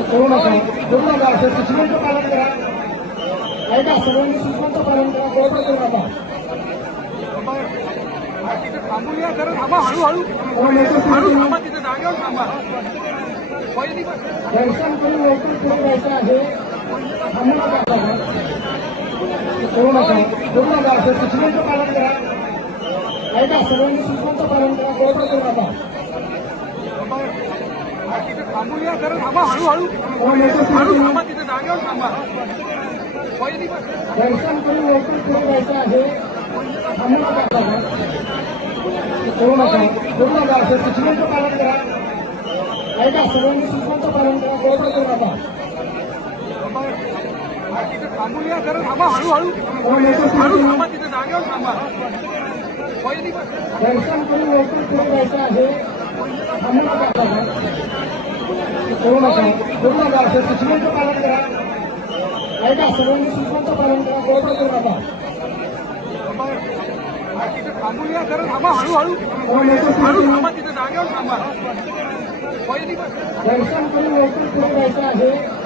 करू नका करू नका असं सूचनांचं पालन करा ऐका सर्वांनी सूचनांचं पालन करा करू नका थांबूया थांबा हळूहळू थांबा तिथे जागेवर थांबा दर्शन करून लवकर पुढे जायचं आहे थांबू नका करू नका करू नका असं सूचनांचं पालन करा ऐका सगळ्यांनी सूचनांचं पालन करा गडबड करू नका तिथे थांबूया जरा थांबा हळूहळू. हळू थांबा तिथे जागेवर थांबा. पहिली दर्शन करून लवकर पुढे जायचं आहे थांबू नका आता. करू नका करू नका असं सूचनांचं पालन करा ऐका सर्वांनी सूचनांचं पालन करा गडबड करू नका तिथे थांबूया जरा थांबा हळूहळू. हळू थांबा तिथे जागेवर थांबा. पहिली दर्शन करून लवकर पुढे जायचं आहे थांबू नका करू नका करू नका असं सूचनांचं पालन करा. ऐका सर्वांनी सूचनांचं पालन करा. गडबड करू नका दर्शन करून लवकर पुढे जायचं आहे.